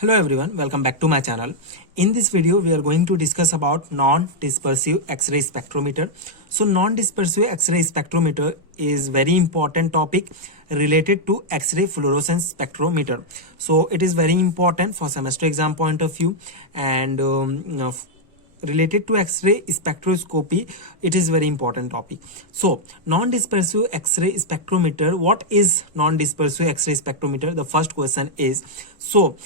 Hello everyone, welcome back to my channel. In this video, we are going to discuss about non-dispersive X-ray spectrometer. So non-dispersive X-ray spectrometer is very important topic related to X-ray fluorescence spectrometer. So it is very important for semester exam point of view and related to X-ray spectroscopy. It is very important topic. So non-dispersive X-ray spectrometer. What is non-dispersive X-ray spectrometer? The first question is so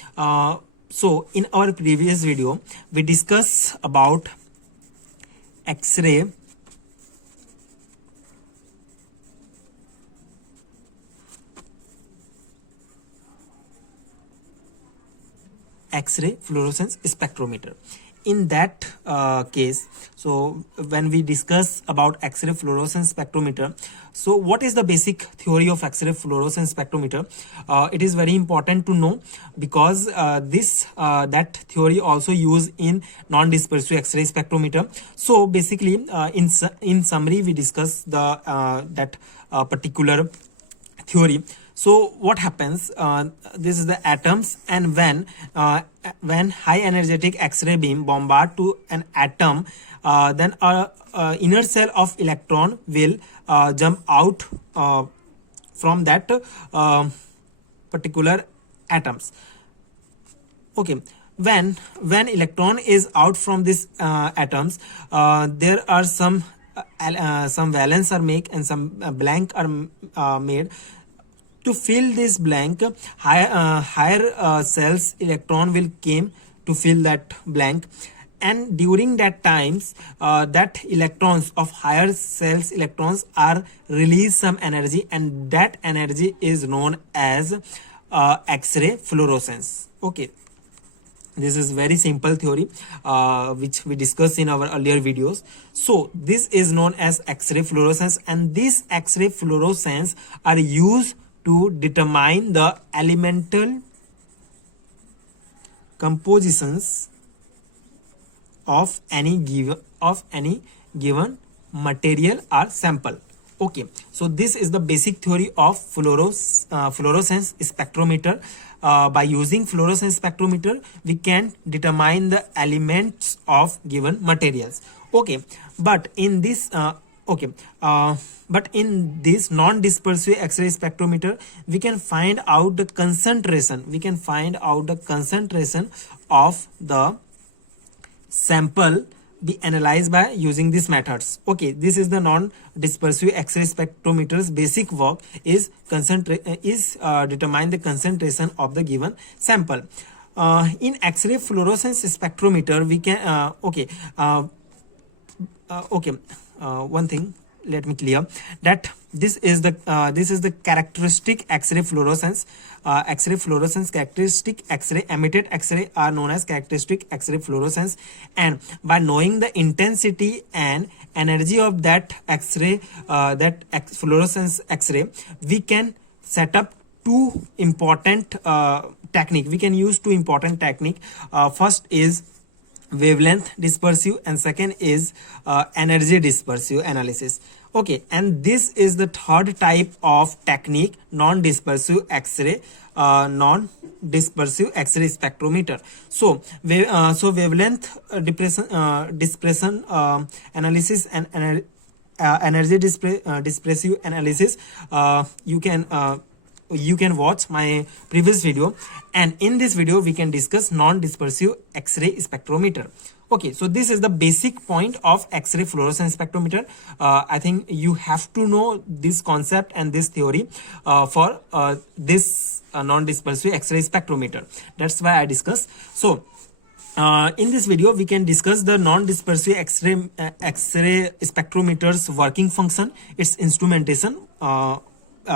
in our previous video we discussed about X-ray fluorescence spectrometer. In that case, so when we discuss about X-ray fluorescence spectrometer, so what is the basic theory of X-ray fluorescence spectrometer? It is very important to know because that theory also used in non-dispersive X-ray spectrometer. So basically, in summary, we discuss the that particular theory. So what happens, this is the atoms, and when high energetic X-ray beam bombard to an atom, then inner cell of electron will jump out from that particular atoms. Okay, when electron is out from this atoms, there are some valence are made and some blank are made. To fill this blank, higher cells electron will came to fill that blank, and during that times that electrons of higher cells electrons are release some energy, and that energy is known as X-ray fluorescence. Okay, this is very simple theory which we discussed in our earlier videos. So this is known as X-ray fluorescence, and this X-ray fluorescence are used to determine the elemental compositions of any given material or sample. Okay, so this is the basic theory of fluorescence spectrometer. By using fluorescence spectrometer, we can determine the elements of given materials. Okay, but in this but in this non-dispersive X-ray spectrometer, we can find out the concentration. We can find out the concentration of the sample be analyzed by using these methods. Okay, this is the non-dispersive X-ray spectrometer's basic work is determine the concentration of the given sample. In X-ray fluorescence spectrometer, we can one thing, let me clear that this is the characteristic X-ray fluorescence. Characteristic X-ray, emitted X-ray are known as characteristic X-ray fluorescence, and by knowing the intensity and energy of that X-ray, fluorescence X-ray, we can set up two important technique. We can use two important technique. First is wavelength dispersive, and second is energy dispersive analysis. Okay, and this is the third type of technique, non-dispersive X-ray spectrometer. So wavelength dispersion analysis and energy dispersive analysis, you can watch my previous video, and in this video we can discuss non-dispersive X-ray spectrometer. Okay, so this is the basic point of X-ray fluorescence spectrometer. I think you have to know this concept and this theory for this non-dispersive X-ray spectrometer. That's why I discuss. So in this video we can discuss the non-dispersive X-ray spectrometer's working function, its instrumentation,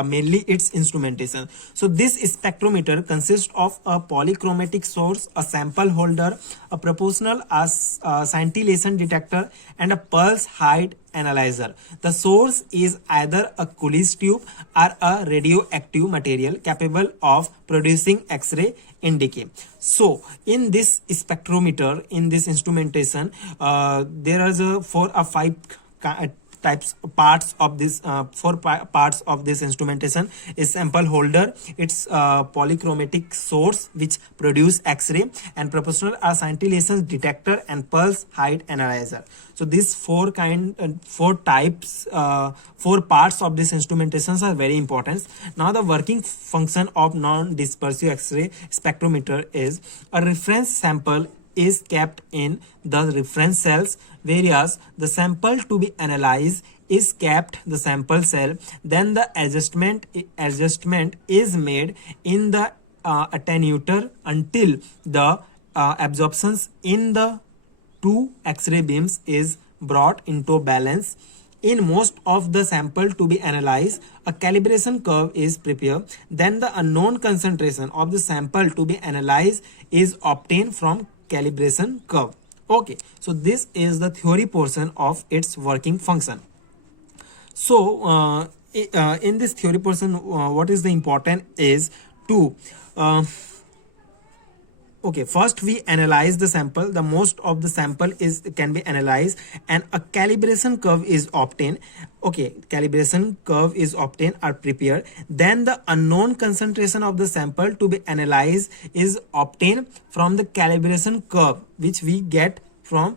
mainly its instrumentation. So this spectrometer consists of a polychromatic source, a sample holder, a proportional scintillation detector, and a pulse height analyzer. The source is either a Coolidge tube or a radioactive material capable of producing X-ray in decay. So in this spectrometer, in this instrumentation, there are 4 or 5 parts of this parts of this instrumentation is sample holder, its polychromatic source which produce X-ray, and proportional are scintillation detector and pulse height analyzer. So these four types, four parts of this instrumentations are very important. Now the working function of non-dispersive X-ray spectrometer is a reference sample is kept in the reference cells, whereas the sample to be analyzed is kept the sample cell. Then the adjustment is made in the attenuator until the absorptions in the two X-ray beams is brought into balance. In most of the sample to be analyzed, a calibration curve is prepared. Then the unknown concentration of the sample to be analyzed is obtained from calibration curve. Okay, so this is the theory portion of its working function. So in this theory portion, what is the important is to okay, first we analyze the sample. The most of the sample can be analyzed and a calibration curve is obtained. Okay, calibration curve is obtained or prepared. Then the unknown concentration of the sample to be analyzed is obtained from the calibration curve, which we get from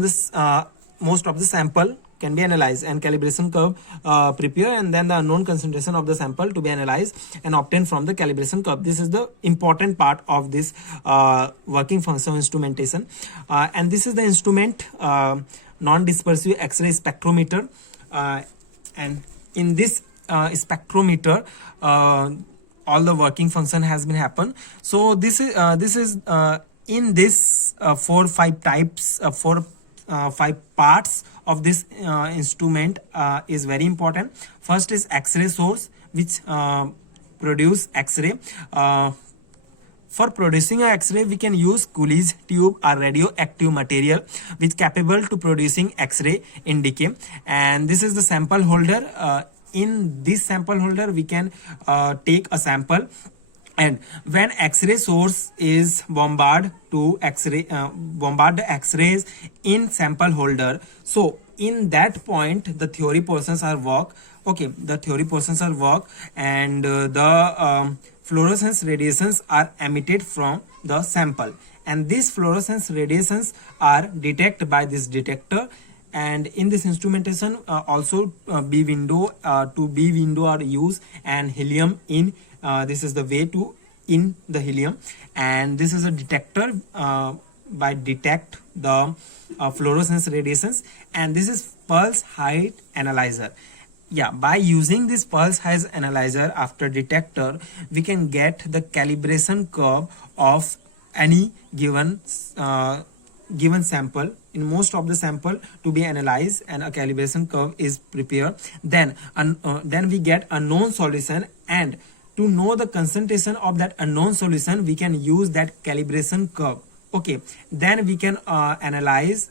this most of the sample can be analyzed and calibration curve prepare, and then the unknown concentration of the sample to be analyzed and obtained from the calibration curve. This is the important part of this working function instrumentation, and this is the instrument non-dispersive X-ray spectrometer, and in this spectrometer all the working function has been happen. So this is in this 4-5 types, 5 parts of this instrument is very important. First is X-ray source, which produce X-ray. For producing a X-ray, we can use Coolidge tube or radioactive material which capable to producing X-ray in decay. And this is the sample holder. In this sample holder, we can take a sample, and when X-ray source is bombard the X-rays in sample holder, so in that point the theory portions are work. Okay, the theory portions are work, and the fluorescence radiations are emitted from the sample, and these fluorescence radiations are detected by this detector. And in this instrumentation also B window are used, and helium in this is the way to in the helium, and this is a detector by detect the fluorescence radiations, and this is pulse height analyzer. Yeah, by using this pulse height analyzer after detector, we can get the calibration curve of any given sample. In most of the sample to be analyzed and a calibration curve is prepared, then we get a known solution, and to know the concentration of that unknown solution, we can use that calibration curve. Okay, then we can analyze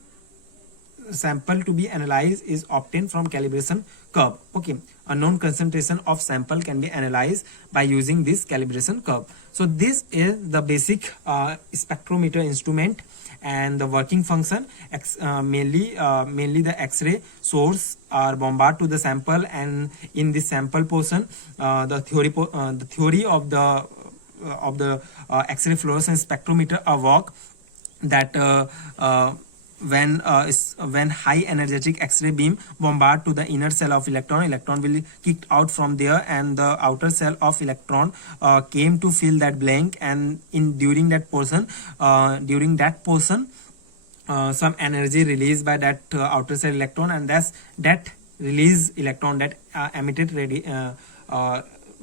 sample to be analyzed is obtained from calibration curve. Okay, unknown concentration of sample can be analyzed by using this calibration curve. So this is the basic spectrometer instrument and the working function. Mainly the X-ray source are bombarded to the sample, and in this sample portion the theory of the X-ray fluorescence spectrometer are work, that when high energetic X-ray beam bombard to the inner cell of electron will kicked out from there, and the outer cell of electron came to fill that blank, and during that portion some energy released by that outer cell electron, and that released electron, that emitted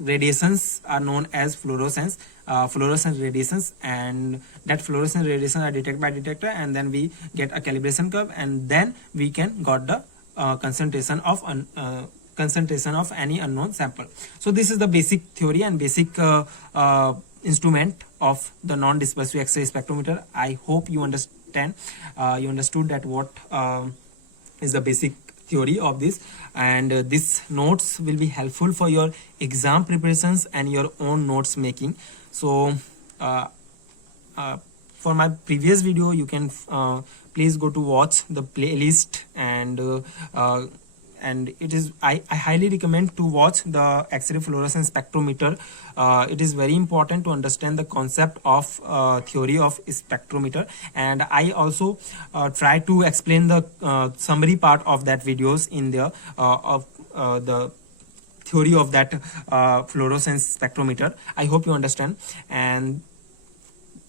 radiations are known as fluorescence radiations, and that fluorescence radiations are detected by detector, and then we get a calibration curve, and then we can got the concentration of any unknown sample. So this is the basic theory and basic instrument of the non-dispersive X-ray spectrometer. I hope you understand, you understood that what is the basic theory of this, and these notes will be helpful for your exam preparations and your own notes making. So for my previous video, you can please go to watch the playlist, and it is I highly recommend to watch the X-ray fluorescence spectrometer. It is very important to understand the concept of theory of spectrometer, and I also try to explain the summary part of that videos in there of the theory of that fluorescence spectrometer. I hope you understand, and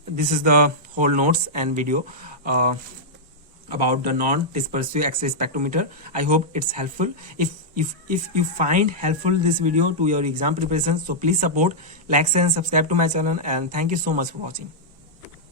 this is the whole notes and video about the non-dispersive X-ray spectrometer. I hope it's helpful. If you find helpful this video to your exam preparation, so please support, like, and subscribe to my channel, and thank you so much for watching.